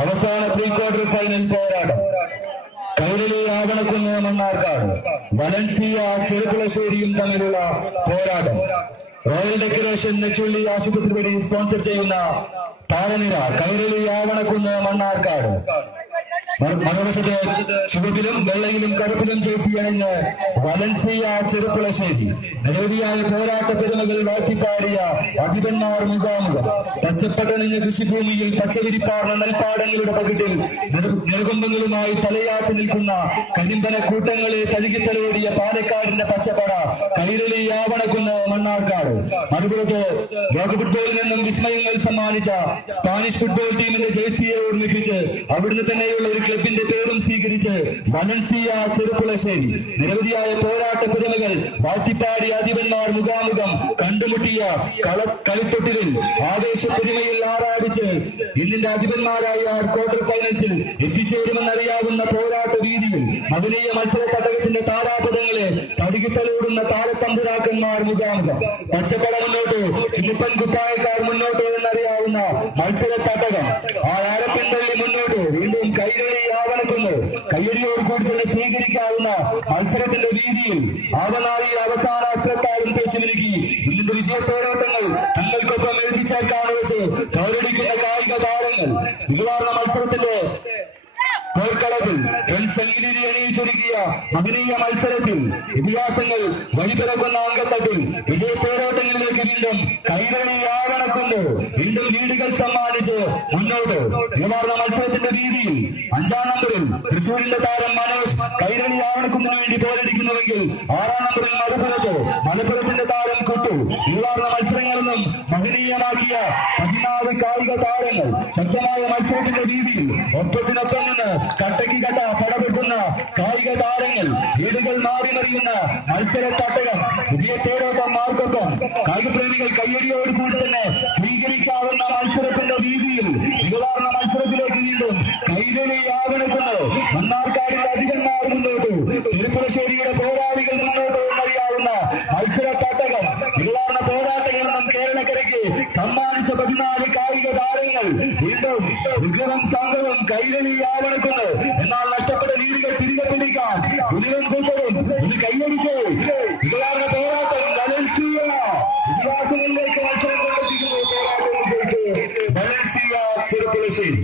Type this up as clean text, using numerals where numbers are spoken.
അവസാന pre quarter final പോരാട്ടം. Kairali ആവണക്കുന്ന് Mannarkkad, Valencia ചെറുപ്പുളശ്ശേരിയും തമ്മിലുള്ള പോരാട്ടം. റോയൽ ഡെക്കറേഷൻ നെച്ചുള്ളി ആശുപത്രി വഴി സ്പോൺസർ ചെയ്യുന്ന താരനിര കൈരളി ആവണക്കുന്ന് മണ്ണാർക്കാട്. മറുവശത്ത് ചുവപ്പിലും വെള്ളയിലും കറുപ്പിലും ജേഴ്സി അണിഞ്ഞ് വലൻസിയ ചെറുപ്പുളശ്ശേരി. നിരവധിയായ പോരാട്ട പെരുമകൾ വാഴ്ത്തിപ്പാടിയ അധിപന്മാർ മുഖാമുഖം. പച്ചപ്പട്ടണിഞ്ഞ കൃഷിഭൂമിയിൽ പച്ചവിരിപ്പാർന്ന നെൽപ്പാടങ്ങളുടെ പകിട്ടിൽ നെറുകമ്പങ്ങളുമായി തലയാട്ടി നിൽക്കുന്ന കരിമ്പന കൂട്ടങ്ങളെ തഴുകിത്തലോടിയ പാലക്കാടിന്റെ പച്ചപ്പട കൈരളി ആവണക്കുന്ന് മണ്ണാർക്കാട്. മറുപുറത്ത് ലോക ഫുട്ബോളിൽ നിന്നും വിസ്മയങ്ങൾ സമ്മാനിച്ച സ്പാനിഷ് ഫുട്ബോൾ ടീമിന്റെ ജേഴ്സിയെ ഓർമ്മിപ്പിച്ച് അവിടുന്ന് തന്നെയുള്ള ഒരു ക്ലബിന്റെ പേരും സ്വീകരിച്ച് വലൻസിയ ചെറുപ്പുളശ്ശേരി. നിരവധിയായ പോരാട്ട പെരുമകൾ വാഴ്ത്തിപ്പാടി അധിപന്മാർ മുഖാമുഖം കണ്ടുമുട്ടിയ കളിത്തൊട്ടിലിൽ ആവേശ പെരുമയിൽ ആറാടിച്ച് ഇന്നിന്റെ അധിപന്മാരായ ക്വാർട്ടർ ഫൈനൽസിൽ എത്തിച്ചേരുമെന്നറിയാവുന്ന പോരാട്ട രീതിയിൽ മദനീയ മത്സര തട്ടകത്തിന്റെ താരാപഥങ്ങളെ തടുകിത്തലോടുന്ന താരത്തമ്പുരാക്കന്മാർ മുഖാമുഖം. പച്ചപ്പട മുന്നോട്ട്, ചുമപ്പൻ കുപ്പായക്കാർ മുന്നോട്ട് എന്നറിയാവുന്ന മത്സര തട്ടകം. ആ ആരപ്പിൻപള്ളി മുന്നോട്ട്, വീണ്ടും കൈരളി ആവണക്കുന്ന്. കയ്യടിയോട് കൂടി തന്നെ സ്വീകരിക്കാവുന്ന മത്സരത്തിന്റെ രീതിയിൽ ആവനായി അവസാന അസ്ത്രത്താലും തേച്ചു മിനുക്കി ഇന്നിന്റെ വിജയ പോരാട്ടങ്ങൾ തങ്ങൾക്കൊപ്പം എഴുതി ചേർക്കാണ് വെച്ച് പോരടിക്കുന്ന കായിക താരങ്ങൾ. മികവാർന്ന മത്സരത്തിന്റെ പോർക്കളത്തിൽ സംഗീതി അണിയിച്ചൊരുക്കിയ മഹനീയ മത്സരത്തിൽ ഇതിഹാസങ്ങൾ വഴിപിറക്കുന്ന അങ്കത്തട്ടിൽ വിജയ പോരാട്ടങ്ങളിലേക്ക് വീണ്ടും കൈരളി ആവണക്കുന്ന് വീണ്ടും ലീഡുകൾ സമ്മാനിച്ച് മുന്നോട്ട്. മികവാർന്ന മത്സരത്തിന്റെ രീതിയിൽ 5-ാം നമ്പറിൽ തൃശൂരിന്റെ താരം മനോജ് കൈരളി ആവണക്കുന്നിന് വേണ്ടി പോരടിക്കുന്നുവെങ്കിൽ 6-ാം നമ്പറിൽ മലപ്പുറത്തിന്റെ താരം കുട്ടു. മികവാർന്ന മത്സരങ്ങളൊന്നും മഹനീയമാക്കിയ 14 കായിക താരങ്ങൾ ശക്തമായ മത്സരത്തിന്റെ രീതിയിൽ ഒപ്പത്തിനൊപ്പം നിന്ന് കട്ടയ്ക്ക് കട്ട പടപെട്ടുന്ന കായിക താരങ്ങൾ. വീടുകൾ മാറി മറിയുന്ന മത്സര തട്ടകം. പുതിയ തേരോട്ടം മാർക്കൊപ്പം കായിക പ്രേമികൾ കയ്യടിയോട് കൂടി തന്നെ സ്വീകരിക്കാവുന്ന മത്സരത്തിന്റെ രീതിയിൽ മികവാർന്ന മത്സരത്തിലേക്ക് വീണ്ടും കൈരളി ആവണക്കുന്ന്. മണ്ണാർക്കാടിന്റെ അധികന്മാർ മുന്നോട്ട്, ചെറുപ്പുളശ്ശേരിയുടെ പോരാളികൾ മുന്നോട്ട് എന്നറിയാവുന്ന മത്സര തട്ടകം. മികവാർന്ന പോരാട്ടങ്ങളെന്നും കേരളക്കരയ്ക്ക് സമ്മാനിച്ച 14 കായിക താരങ്ങൾ വീണ്ടും വിഗ്രഹം സംഘവും കൈരളി ആവണക്കുന്ന്. എന്നാൽ നഷ്ടപ്പെട്ട ലീഡുകൾ തിരികെ പിടിക്കാൻ ഉദിലും കൂട്ടവും ഇത് കൈയടിച്ച് മികവാർന്ന പോരാട്ടം വലൻസിയ ഇതിഹാസങ്ങളിലേക്ക് മത്സരം കൊണ്ടെത്തിക്കുന്നു. പോരാട്ടം വിജയിച്ച് വലൻസിയ ചെറുപ്പുളശ്ശേരി.